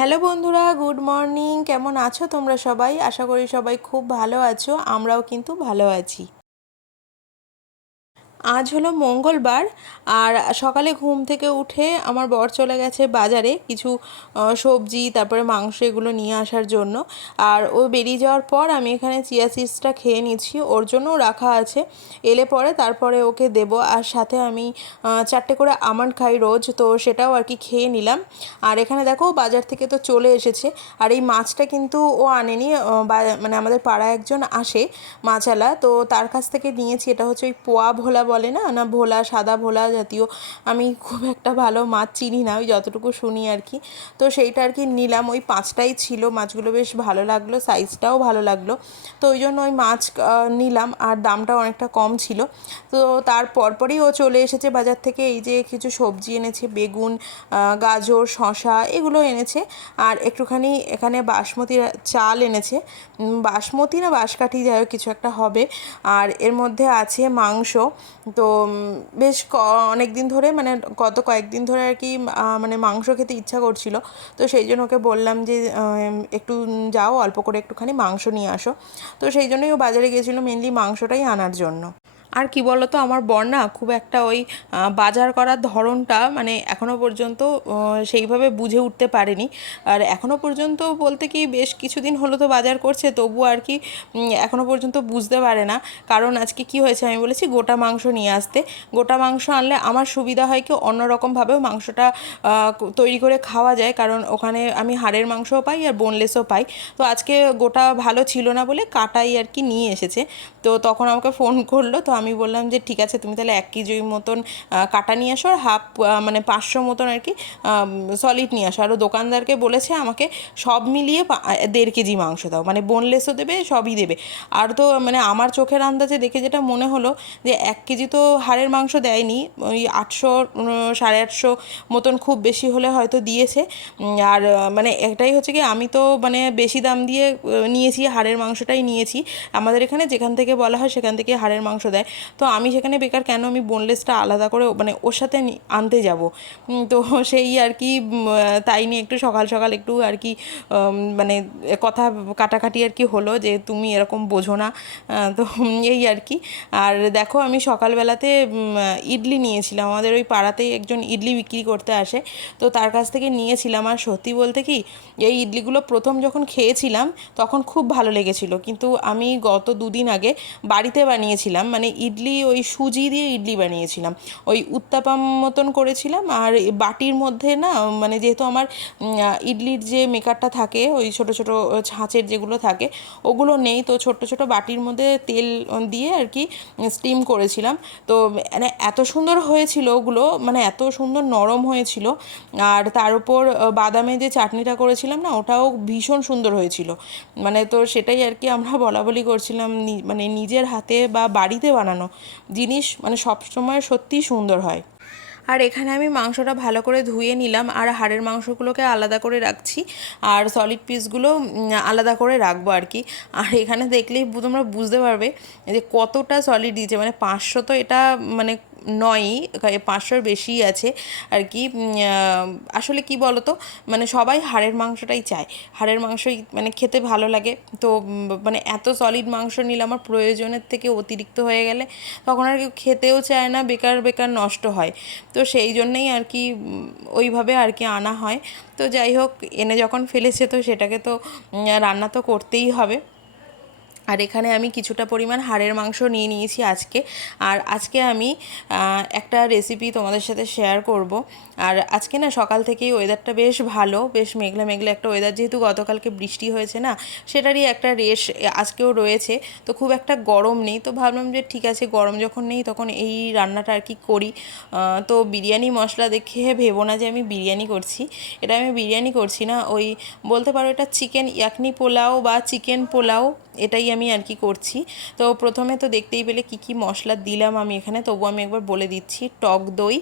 Hello বন্ধুরা, good morning. কেমন আছো তোমরা সবাই? আশা করি সবাই খুব ভালো আছো। আমরাও কিন্তু ভালো আছি। আজ হলো মঙ্গলবার। আর সকালে ঘুম থেকে উঠে আমার বর চলে গেছে বাজারে কিছু সবজি তারপরে মাংস এগুলো নিয়ে আসার জন্য। আর ও বেরিয়ে যাওয়ার পর আমি এখানে চিয়া সিডসটা খেয়ে নিচ্ছি, ওর জন্যও রাখা আছে। এলে পরে তারপরে ওকে দেবো। আর সাথে আমি 4টে করে আমন্ড খাই রোজ, তো সেটাও আর কি খেয়ে নিলাম। আর এখানে দেখো বাজার থেকে তো চলে এসেছে। আর এই মাছটা কিন্তু ও আনেনি, মানে আমাদের পাড়ায় একজন আসে মাছালা, তো তার কাছ থেকে নিয়েছি। এটা হচ্ছে ওই পোয়া ভোলা বলে না, না ভোলা, সাদা ভোলা জাতীয়। আমি খুব একটা ভালো মাছ চিনি না, ওই যতটুকু শুনি আর কি। তো সেইটা আর কি নিলাম। ওই 5টাই ছিল, মাছগুলো বেশ ভালো লাগলো, সাইজটাও ভালো লাগলো। তো ওই জন্য ওই মাছ নিলাম, আর দামটাও অনেকটা কম ছিল। তো তার পরপরই ও চলে এসেছে বাজার থেকে। এই যে কিছু সবজি এনেছে, বেগুন, গাজর, শশা এগুলো এনেছে। আর একটুখানি এখানে বাসমতি চাল এনেছে, বাসমতি না বাঁশকাঠি যাই হোক কিছু একটা হবে। আর এর মধ্যে আছে মাংস। তো বেশ অনেক দিন ধরে, মানে গত কয়েকদিন ধরে আর কি মানে মাংস খেতে ইচ্ছা করছিল। তো সেই জন্য ওকে বললাম যে একটু যাও অল্প করে একটুখানি মাংস নিয়ে আসো। তো সেই জন্যই ও বাজারে গিয়েছিলো মেনলি মাংসটাই আনার জন্য। আর কি বলো তো, আমার বর না খুব একটা ওই বাজার করার ধরনটা মানে এখনও পর্যন্ত সেইভাবে বুঝে উঠতে পারেনি। আর এখনও পর্যন্ত বলতে কি বেশ কিছুদিন হলো তো বাজার করছে, তবু আর কি এখনও পর্যন্ত বুঝতে পারে না। কারণ আজকে কি হয়েছে, আমি বলেছি গোটা মাংস নিয়ে আসতে। গোটা মাংস আনলে আমার সুবিধা হয় কি অন্যরকমভাবেও মাংসটা তৈরি করে খাওয়া যায়, কারণ ওখানে আমি হাড়ের মাংসও পাই আর বোনলেসও পাই। তো আজকে গোটা ভালো ছিল না বলে কাটাই আর কি নিয়ে এসেছে। তো তখন আমাকে ফোন করলো, তো আমি বললাম যে ঠিক আছে, তুমি তাহলে 1 কেজি মতন কাটা নিয়ে আসো, আর হাফ মানে 500 মতন আর কি সলিড নিয়ে আসো। আরও দোকানদারকে বলেছে আমাকে সব মিলিয়ে 1.5 কেজি মাংস দাও, মানে বোনলেসও দেবে, সবই দেবে। আর তো মানে আমার চোখের আন্দাজে দেখে যেটা মনে হলো যে 1 কেজি তো হাড়ের মাংস দেয়নি, ওই 800 850 মতন খুব বেশি হলে হয়তো দিয়েছে। আর মানে এটাই হচ্ছে কি, আমি তো মানে বেশি দাম দিয়ে নিয়েছি, হাড়ের মাংসটাই নিয়েছি। আমাদের এখানে যেখান থেকে বলা হয় সেখান থেকে হাড়ের মাংস দেয়। তো আমি সেখানে বেকার কেন আমি বোনলেসটা আলাদা করে মানে ওর সাথে আনতে যাব। তো সেই আর কি তাই নিয়ে একটু সকাল সকাল একটু আর কি মানে কথা কাটাকাটি আর কি হলো যে তুমি এরকম বোঝো না। তো এই আর কি। আর দেখো আমি সকালবেলাতে ইডলি নিয়েছিলাম, আমাদের ওই পাড়াতেই একজন ইডলি বিক্রি করতে আসে, তো তার কাছ থেকে নিয়েছিলাম। আর সত্যি বলতে কি, এই ইডলিগুলো প্রথম যখন খেয়েছিলাম তখন খুব ভালো লেগেছিল, কিন্তু আমি গত 2 দিন আগে বাড়িতে বানিয়েছিলাম, মানে ইডলি ওই সুজি দিয়ে ইডলি বানিয়েছিলাম। ওই উত্তাপাম মতন করেছিলাম, আর বাটির মধ্যে না মানে যেহেতু আমার ইডলির যে মেকারটা থাকে ওই ছোটো ছোটো ছাঁচের যেগুলো থাকে ওগুলো নেই, তো ছোট্ট ছোটো বাটির মধ্যে তেল দিয়ে আর কি স্টিম করেছিলাম। তো মানে এত সুন্দর হয়েছিল ওগুলো, মানে এত সুন্দর নরম হয়েছিল। আর তার উপর বাদামে যে চাটনিটা করেছিলাম না, ওটাও ভীষণ সুন্দর হয়েছিল। মানে তো সেটাই আর কি আমরা বলা বলি করছিলাম, মানে নিজের হাতে বা বাড়িতে বানানো জিনিস মানে সবসময় সত্যিই সুন্দর হয়। আর এখানে আমি মাংসটা ভালো করে ধুয়ে নিলাম, আর হাড়ের মাংসগুলোকে আলাদা করে রাখছি, আর সলিড পিসগুলো আলাদা করে রাখবো আর কি। আর এখানে দেখলেই তোমরা বুঝতে পারবে যে কতটা সলিড দিয়েছে, মানে 500 তো এটা মানে নয়ই, 500-র বেশিই আছে আর কি। আসলে কি বলো তো, মানে সবাই হাড়ের মাংসটাই চায়, হাড়ের মাংসই মানে খেতে ভালো লাগে। তো মানে এত সলিড মাংস নিলে আমার প্রয়োজনের থেকে অতিরিক্ত হয়ে গেলে তখন আর কি খেতেও চায় না, বেকার বেকার নষ্ট হয়। তো সেই জন্যেই আর কি ওইভাবে আর কি আনা হয়। তো যাই হোক, এনে যখন ফেলেছে তো সেটাকে তো রান্না তো করতেই হবে। আর এখানে আমি কিছুটা পরিমাণ হাড়ের মাংস নিয়ে নিয়েছি আজকে। আর আজকে আমি একটা রেসিপি তোমাদের সাথে শেয়ার করব। আর আজকে না সকাল থেকেই ওয়েদারটা বেশ ভালো, বেশ মেঘলা মেঘলা একটা ওয়েদার, যেহেতু গতকালকে বৃষ্টি হয়েছে না, সেটারই একটা রেশ আজকেও রয়েছে। তো খুব একটা গরম নেই, তো ভাবলাম যে ঠিক আছে, গরম যখন নেই তখন এই রান্নাটা আর কি করি। তো বিরিয়ানি মশলা দেখে ভেবো না যে আমি বিরিয়ানি করছি, এটা আমি বিরিয়ানি করছি না, ওই বলতে পারো এটা চিকেন ইয়াকনি পোলাও বা চিকেন পোলাও এটাই আমি আর কি করছি। তো প্রথমে তো দেখতেই পেলে কি কি মশলা দিলাম আমি এখানে, তবু আমি একবার বলে দিচ্ছি। টক দই,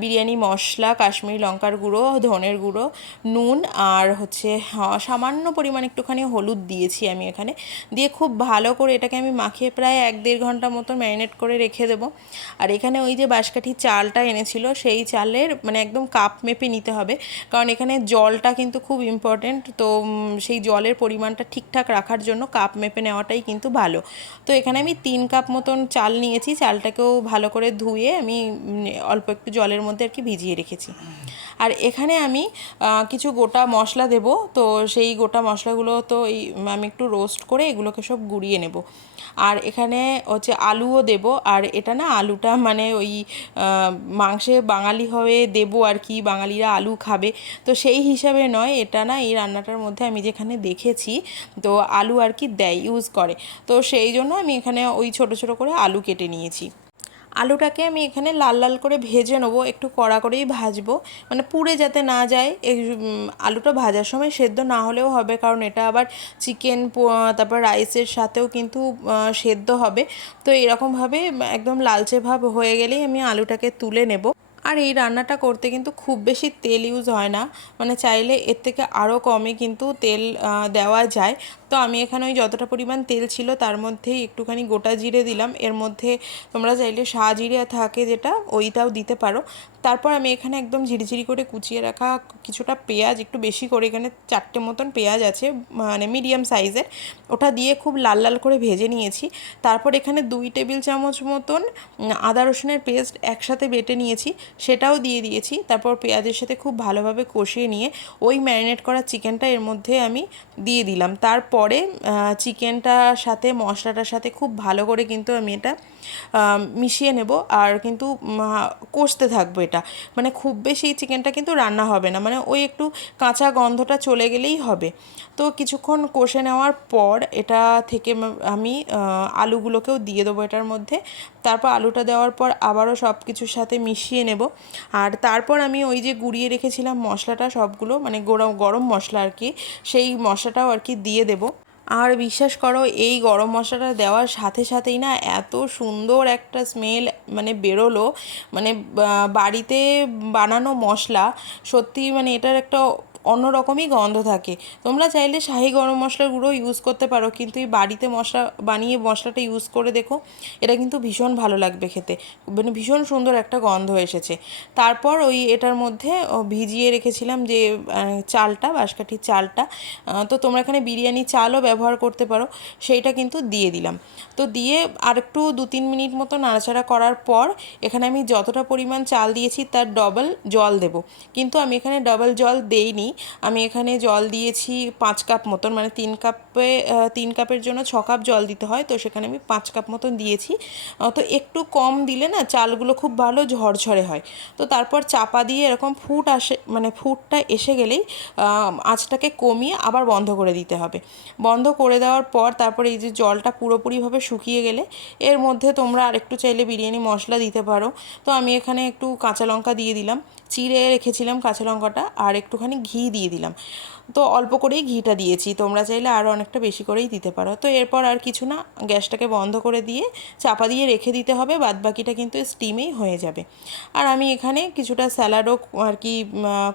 বিরিয়ানি মশলা, কাশ্মীরি লঙ্কার গুঁড়ো, ধনের গুঁড়ো, নুন, আর হচ্ছে সামান্য পরিমাণ একটুখানি হলুদ দিয়েছি আমি এখানে। দিয়ে খুব ভালো করে এটাকে আমি মাখিয়ে প্রায় 1-1.5 ঘন্টা মতো ম্যারিনেট করে রেখে দেবো। আর এখানে ওই যে বাঁশকাঠি চালটা এনেছিল, সেই চালের মানে একদম কাপ মেপে নিতে হবে, কারণ এখানে জলটা কিন্তু খুব ইম্পর্টেন্ট। তো সেই জলের পরিমাণটা ঠিকঠাক রাখার জন্য কাপ মেপে নেওয়াটাই কিন্তু ভালো। তো এখানে আমি 3 কাপ মতন চাল নিয়েছি। চালটাকেও ভালো করে ধুয়ে আমি অল্প একটু জলের মধ্যে আর কি ভিজিয়ে রেখেছি। আর এখানে আমি কিছু গোটা মশলা দেব। তো সেই গোটা মশলাগুলো তো আমি একটু রোস্ট করে এগুলোকে সব গুঁড়িয়ে নেব। আর এখানে হচ্ছে আলুও দেব। আর এটা না, আলুটা মানে ওই মাংসে বাঙালি হয়ে দেবো আর কি, বাঙালিরা আলু খাবে তো সেই হিসাবে নয়, এটা না এই রান্নাটার মধ্যে আমি যেখানে দেখেছি তো আলু আর কি দেয়, ইউজ করে। তো সেই জন্য আমি এখানে ওই ছোট ছোট করে আলু কেটে নিয়েছি। আলুটাকে আমি এখানে লাল লাল করে ভেজে নেবো, একটু কড়া করেই ভাজবো, মানে পুড়ে যাতে না যায়। এই আলুটা ভাজার সময় সেদ্ধ না হলেও হবে, কারণ এটা আবার চিকেন তারপর রাইসের সাথেও কিন্তু সেদ্ধ হবে। তো এরকমভাবে একদম লালচে ভাব হয়ে গেলেই আমি আলুটাকে তুলে নেব। আর এই রান্নাটা করতে কিন্তু খুব বেশি তেল ইউজ হয় না, মানে চাইলে এর থেকে আরও কমে কিন্তু তেল দেওয়া যায়। তো আমি এখানে ওই যতটা পরিমাণ তেল ছিল তার মধ্যেই একটুখানি গোটা জিরে দিলাম। এর মধ্যে তোমরা চাইলে সাজিরে থাকে যেটা, ওইটাও দিতে পারো। তারপর আমি এখানে একদম ঝিরিঝিরি করে কুচিয়ে রাখা কিছুটা পেঁয়াজ, একটু বেশি করে, এখানে 4টে মতন পেঁয়াজ আছে, মানে মিডিয়াম সাইজের, ওটা দিয়ে খুব লাল লাল করে ভেজে নিয়েছি। তারপর এখানে 2 টেবিল চামচ মতন আদা রসুনের পেস্ট একসাথে বেটে নিয়েছি, সেটাও দিয়ে দিয়েছি। তারপর পেঁয়াজের সাথে খুব ভালোভাবে কষিয়ে নিয়ে ওই ম্যারিনেট করা চিকেনটা এর মধ্যে আমি দিয়ে দিলাম। তারপরে চিকেনটার সাথে মশলাটার সাথে খুব ভালো করে কিন্তু আমি এটা মিশিয়ে নেব। আর কিন্তু কষতে থাকবো এটা, মানে খুব বেশি চিকেনটা কিন্তু রান্না হবে না, মানে ওই একটু কাঁচা গন্ধটা চলে গেলেই হবে। তো কিছুক্ষণ কষে নেওয়ার পর এটা থেকে আমি আলুগুলোকেও দিয়ে দেবো এটার মধ্যে। তারপর আলুটা দেওয়ার পর আবারও সব কিছুর সাথে মিশিয়ে নেব। আর তারপর আমি ওই যে গুঁড়িয়ে রেখেছিলাম মশলাটা সবগুলো, মানে গরম মশলা আর কি, সেই মশলাটাও আর কি দিয়ে দেবো। আর বিশ্বাস করো, এই গরম মশলাটা দেওয়ার সাথে সাথেই না এত সুন্দর একটা স্মেল মানে বেরোলো, মানে বাড়িতে বানানো মশলা, সত্যি মানে এটার একটা অন্যরকমই গন্ধ থাকে। তোমরা চাইলে শাহি গরম মশলার গুঁড়ো ইউজ করতে পারো, কিন্তু এই বাড়িতে মশলা বানিয়ে মশলাটা ইউজ করে দেখো, এটা কিন্তু ভীষণ ভালো লাগবে খেতে, মানে ভীষণ সুন্দর একটা গন্ধ এসেছে। তারপর ওই এটার মধ্যে ভিজিয়ে রেখেছিলাম যে চালটা, বাঁশকাঠির চালটা, তো তোমরা এখানে বিরিয়ানি চালও ব্যবহার করতে পারো, সেইটা কিন্তু দিয়ে দিলাম। তো দিয়ে আর একটু 2-3 মিনিট মতো নাড়াচাড়া করার পর এখানে আমি যতটা পরিমাণ চাল দিয়েছি তার ডবল জল দেব। কিন্তু আমি এখানে ডবল জল দেইনি, আমি এখানে জল দিয়েছি 5 কাপ মতন, মানে 3 কাপের জন্য 6 কাপ জল দিতে হয়, তো সেখানে আমি 5 কাপ মতন দিয়েছি। তো একটু কম দিলে না চালগুলো খুব ভালো ঝরঝরে হয়। তো তারপর চাপা দিয়ে এরকম ফুট আসে, মানে ফুটটা এসে গেলেই আঁচটাকে কমিয়ে আবার বন্ধ করে দিতে হবে। বন্ধ করে দেওয়ার পর তারপর এই যে জলটা পুরোপুরিভাবে শুকিয়ে গেলে এর মধ্যে তোমরা আরেকটু চাইলে বিরিয়ানি মশলা দিতে পারো। তো আমি এখানে একটু কাঁচা লঙ্কা দিয়ে দিলাম, চিড়ে রেখেছিলাম কাঁচা লঙ্কাটা, আর একটুখানি ঘি দিয়ে দিলাম। তো অল্প করেই ঘিটা দিয়েছি, তোমরা চাইলে আরও অনেকটা বেশি করেই দিতে পারো। তো এরপর আর কিছু না, গ্যাসটাকে বন্ধ করে দিয়ে চাপা দিয়ে রেখে দিতে হবে, বাদবাকিটা কিন্তু স্টিমেই হয়ে যাবে। আর আমি এখানে কিছুটা স্যালাডও আর কি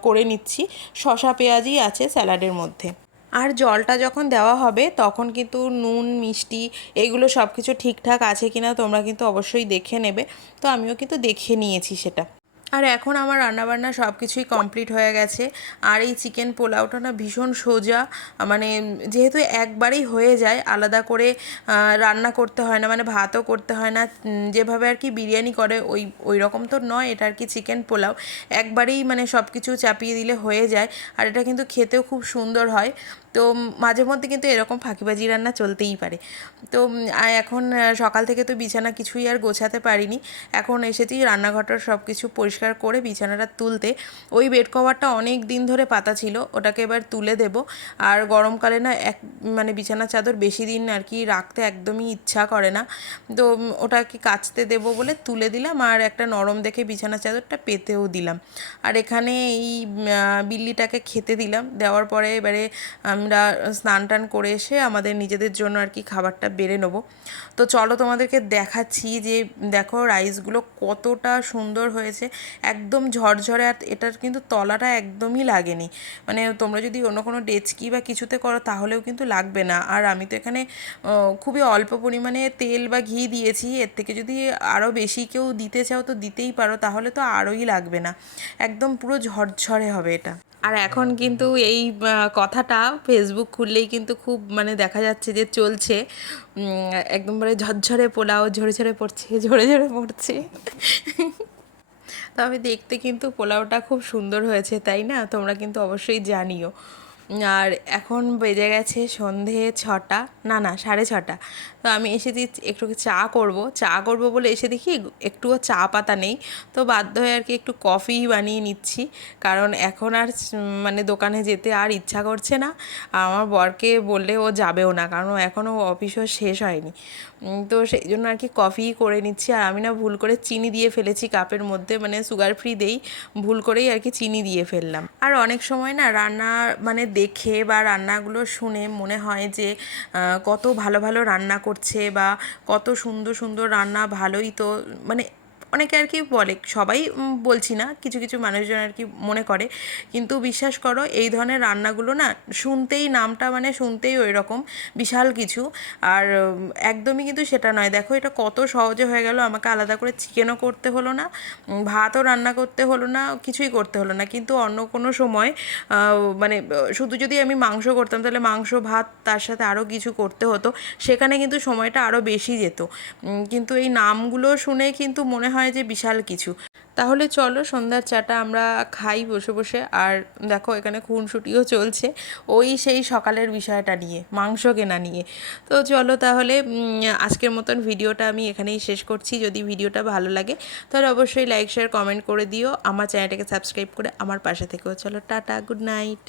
করে নিচ্ছি, শসা পেঁয়াজই আছে স্যালাডের মধ্যে। আর জলটা যখন দেওয়া হবে তখন কিন্তু নুন মিষ্টি এইগুলো সব কিছু ঠিকঠাক আছে কিনা তোমরা কিন্তু অবশ্যই দেখে নেবে। তো আমিও কিন্তু দেখে নিয়েছি সেটা। আর এখন আমার রান্নাবান্না সব কিছুই কমপ্লিট হয়ে গেছে। আর এই চিকেন পোলাওটা না ভীষণ সোজা, মানে যেহেতু একবারেই হয়ে যায়, আলাদা করে রান্না করতে হয় না, মানে ভাতও করতে হয় না, যেভাবে আর কি বিরিয়ানি করে ওই ওই রকম তো নয় এটা আর কি। চিকেন পোলাও একবারেই মানে সব কিছু চাপিয়ে দিলে হয়ে যায়, আর এটা কিন্তু খেতেও খুব সুন্দর হয়। তো মাঝে মধ্যে কিন্তু এরকম ফাঁকিবাজি রান্না চলতেই পারে। তো এখন সকাল থেকে তো বিছানা কিছুই আর গোছাতে পারিনি, এখন এসেছি রান্নাঘরটার সব কিছু পরিষ্কার করে বিছানাটা তুলতে। ওই বেড কভারটা অনেক দিন ধরে পাতা ছিল, ওটাকে এবার তুলে দেব। আর গরমকালে না মানে বিছানার চাদর বেশি দিন আর কি রাখতে একদমই ইচ্ছা করে না, তো ওটাকে কাচতে দেব বলে তুলে দিলাম, আর একটা নরম দেখে বিছানার চাদরটা পেতেও দিলাম। আর এখানে এই বিল্লিটাকে খেতে দিলাম, দেওয়ার পরে এবারে আমরা স্নান টান করে এসে আমাদের নিজেদের জন্য আর কি খাবারটা বেড়ে নেবো। তো চলো তোমাদেরকে দেখাচ্ছি যে দেখো রাইসগুলো কতটা সুন্দর হয়েছে, একদম ঝরঝরে। আর এটার কিন্তু তলাটা একদমই লাগেনি, মানে তোমরা যদি অন্য কোনো ডেচকি বা কিছুতে করো তাহলেও কিন্তু লাগবে না। আর আমি তো এখানে খুবই অল্প পরিমাণে তেল বা ঘি দিয়েছি, এর থেকে যদি আরও বেশি কেউ দিতে চাও তো দিতেই পারো, তাহলে তো আরোই লাগবে না, একদম পুরো ঝরঝরে হবে এটা। আর এখন কিন্তু এই কথাটা ফেসবুক খুললেই কিন্তু খুব মানে দেখা যাচ্ছে যে চলছে, একদমবারে ঝরঝরে পোলাও ঝরে ঝরে পড়ছে, ঝরে ঝরে পড়ছে। তবে দেখতে কিন্তু পোলাওটা খুব সুন্দর হয়েছে, তাই না? তোমরা কিন্তু অবশ্যই জানিও। আর এখন বেজে গেছে সন্ধে 6টা, না 6:30। তো আমি এসেছি একটু চা করব বলে এসে দেখি একটুও চা পাতা নেই। তো বাধ্য হয়ে আর কি একটু কফি বানিয়ে নিচ্ছি, কারণ এখন আর মানে দোকানে যেতে আর ইচ্ছা করছে না। আর আমার বরকে বললে ও যাবেও না, কারণ এখনও অফিসও শেষ হয়নি। তো সেই জন্য আর কি কফিই করে নিচ্ছি। আর আমি না ভুল করে চিনি দিয়ে ফেলেছি কাপের মধ্যে, মানে সুগার ফ্রি দেই, ভুল করেই আর কি চিনি দিয়ে ফেললাম। আর অনেক সময় না রান্না মানে দেখে বা রান্নাগুলো শুনে মনে হয় যে কত ভালো ভালো রান্না করছে বা কত সুন্দর সুন্দর রান্না, ভালোই তো, মানে অনেকে আর কি বলে, সবাই বলছি না, কিছু কিছু মানুষজন আর কি মনে করে। কিন্তু বিশ্বাস করো এই ধরনের রান্নাগুলো না শুনতেই, নামটা মানে শুনতেই ওই রকম বিশাল কিছু। আর একদমই কিন্তু সেটা নয়। দেখো এটা কত সহজে হয়ে গেল, আমাকে আলাদা করে চিকেনও করতে হলো না, ভাতও রান্না করতে হলো না, কিছুই করতে হলো না। কিন্তু অন্য কোনো সময় মানে শুধু যদি আমি মাংস করতাম তাহলে মাংস ভাত তার সাথে আরও কিছু করতে হতো, সেখানে কিন্তু সময়টা আরও বেশি যেত। কিন্তু এই নামগুলো শুনে কিন্তু মনে হয় যে বিশাল কিছু। তাহলে চলো সন্ধ্যার চাটা আমরা খাই বসে বসে। আর দেখো এখানে খুনসুটিও চলছে ওই সেই সকালের বিষয়টা নিয়ে, মাংস কেনা নিয়ে। তো চলো তাহলে আজকের মতন ভিডিওটা আমি এখানেই শেষ করছি। যদি ভিডিওটা ভালো লাগে তাহলে অবশ্যই লাইক শেয়ার কমেন্ট করে দিও, আমার চ্যানেলটাকে সাবস্ক্রাইব করে আমার পাশে থেকেও। চলো টাটা, গুড নাইট।